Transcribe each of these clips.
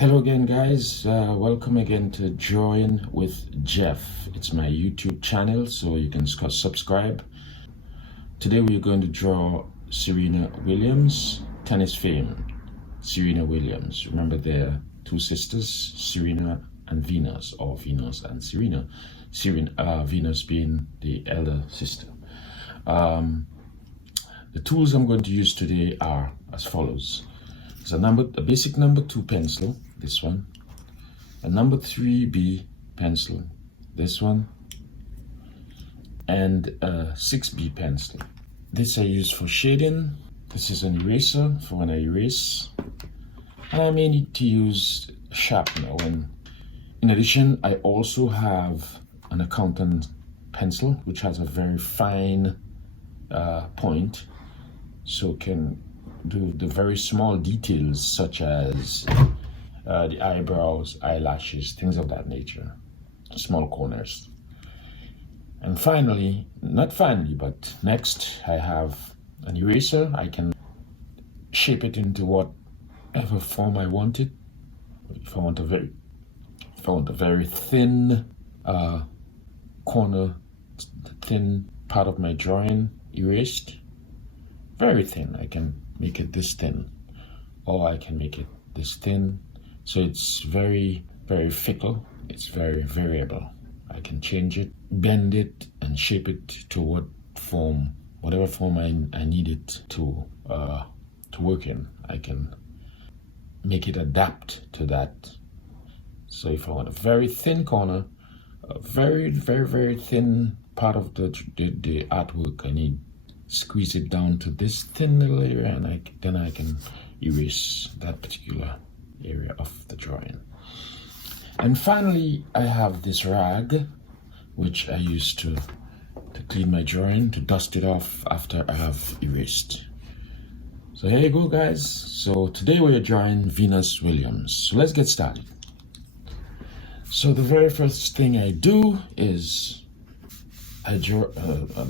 Hello again, guys. Welcome again to Drawing with Jeff. It's my YouTube channel, so you can subscribe. Today we're going to draw Serena Williams, tennis fame. Serena Williams. Remember their two sisters, Serena and Venus, or Venus and Serena. Venus being the elder sister. The tools I'm going to use today are as follows. It's a basic number 2 pencil, this one, a number 3B pencil, this one, and a 6B pencil. This I use for shading. This is an eraser for when I erase, and I may need to use a sharpener when. In addition, I also have an accountant pencil which has a very fine point, so can do the very small details such as the eyebrows, eyelashes, things of that nature, small corners. And finally, not finally, but next, I have an eraser. I can shape it into whatever form I want it. If I want a very thin corner, thin part of my drawing erased, very thin, I can make it this thin, or I can make it this thin. So it's very, very fickle. It's very variable. I can change it, bend it, and shape it to whatever form I need it to work in. I can make it adapt to that. So if I want a very thin corner, a very, very, very thin part of the artwork, I need squeeze it down to this thin little area, and then I can erase that particular area of the drawing. And finally, I have this rag which I use to clean my drawing, to dust it off after I have erased. So here you go, guys. So today we're drawing Venus Williams. So let's get started. So the very first thing I do is I draw a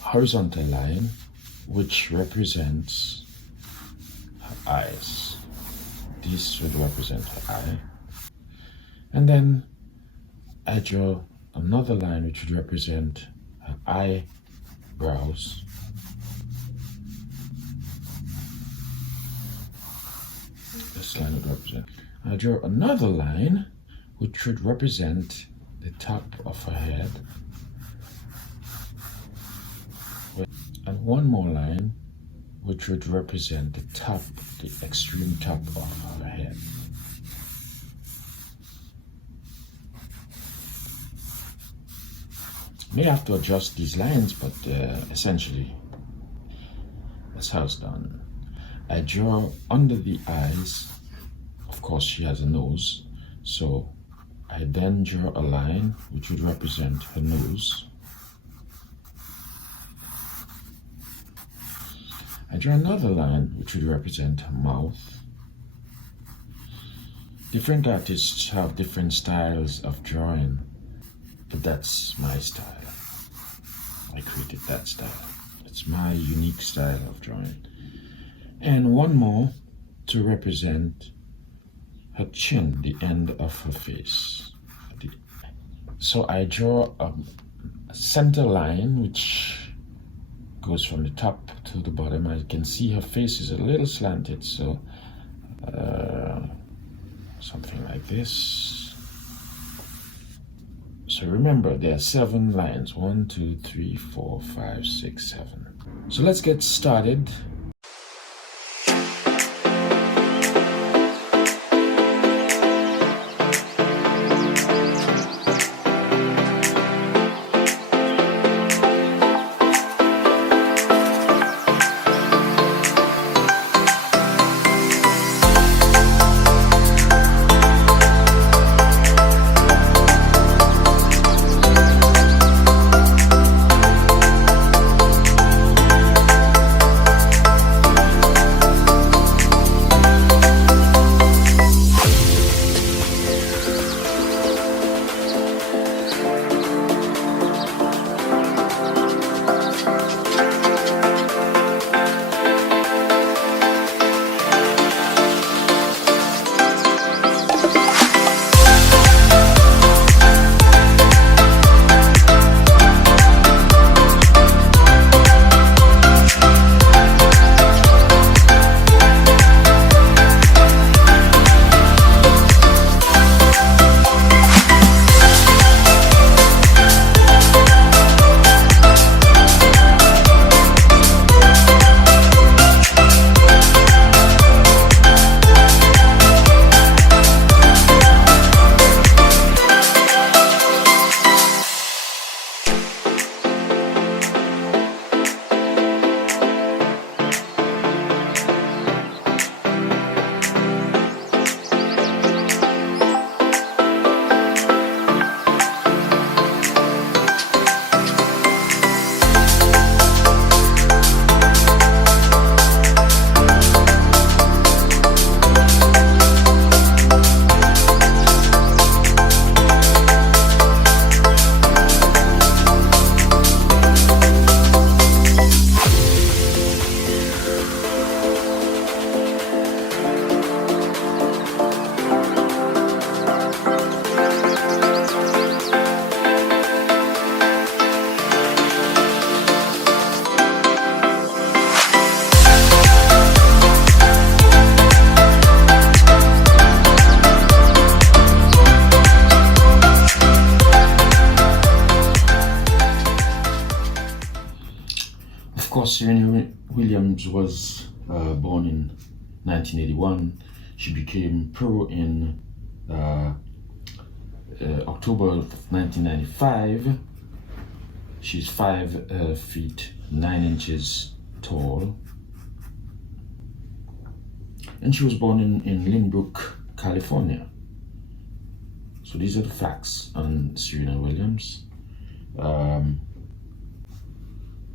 horizontal line which represents her eyes. This would represent her eye. And then I draw another line which would represent her eyebrows. This line would represent. I draw another line which would represent the top of her head. And one more line which would represent the extreme top of her head. May have to adjust these lines, but essentially that's how it's done. I draw under the eyes. Of course, she has a nose, so I then draw a line which would represent her nose. I draw another line which would represent her mouth. Different artists have different styles of drawing, but that's my style. I created that style. It's my unique style of drawing. And one more to represent her chin, the end of her face. So I draw a center line which goes from the top to the bottom. I can see her face is a little slanted, so something like this. So remember, there are 7 lines. 1, 2, 3, 4, 5, 6, 7. So let's get started. Serena Williams was born in 1981. She became pro in October of 1995. She's 5 feet 9 inches tall, and she was born in Lynbrook, California. So these are the facts on Serena Williams.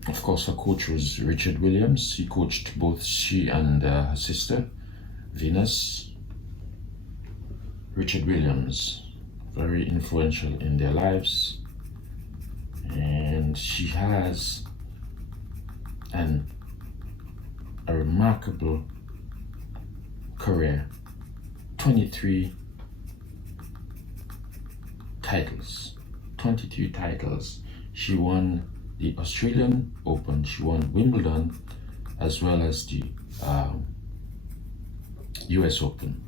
Of course, her coach was Richard Williams. He coached both she and her sister, Venus. Richard Williams, very influential in their lives. And she has a remarkable career. 23 titles. 23 titles. She won the Australian Open, she won Wimbledon, as well as the US Open.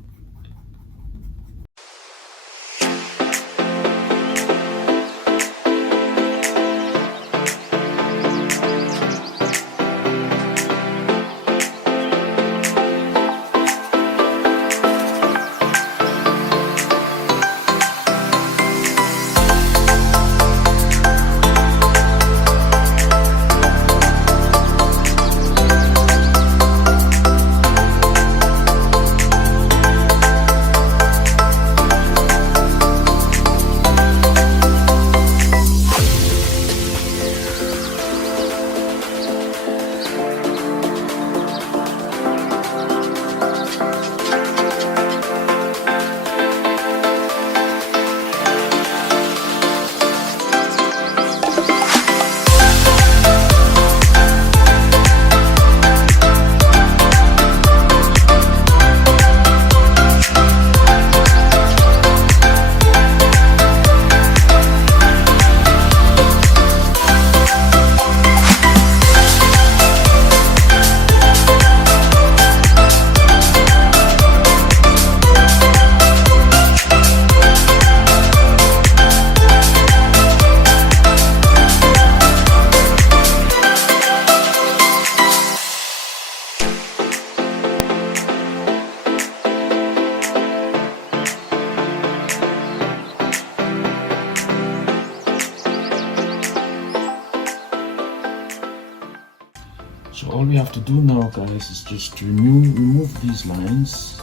So all we have to do now, guys, is just remove these lines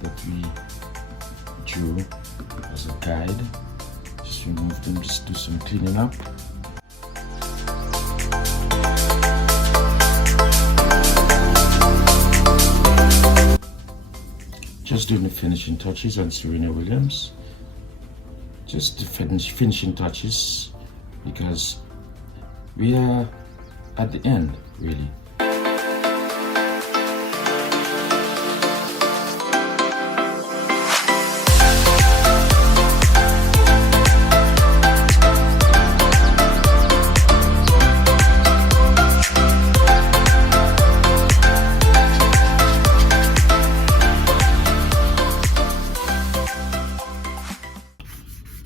that we drew as a guide. Just remove them, just do some cleaning up. Just doing the finishing touches on Serena Williams. Just the finishing touches, because we are at the end, really.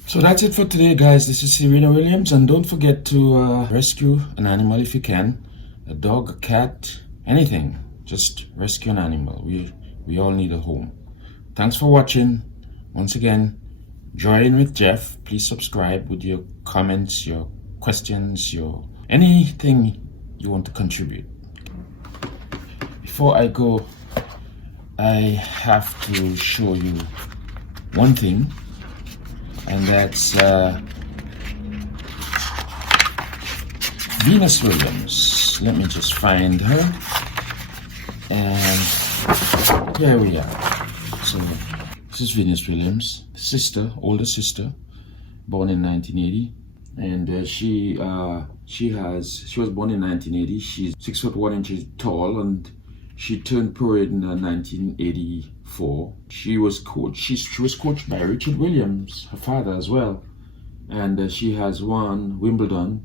So that's it for today, guys. This is Serena Williams, and don't forget to rescue an animal if you can. A dog, a cat, anything. Just rescue an animal. We all need a home. Thanks for watching. Once again, Join with Jeff. Please subscribe with your comments, your questions, your anything you want to contribute. Before I go, I have to show you one thing, and that's Venus Williams. Let me just find her, and here we are. So this is Venus Williams, sister, older sister, born in 1980, and she was born in 1980. She's 6 foot 1 inches tall, and she turned pro in 1984. She was coached by Richard Williams, her father as well, and she has won Wimbledon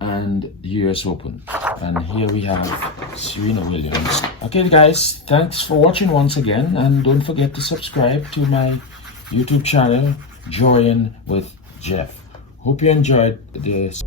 and the US Open. And here we have Serena Williams. Okay, guys, thanks for watching once again, and don't forget to subscribe to my YouTube channel, Join with Jeff. Hope you enjoyed this.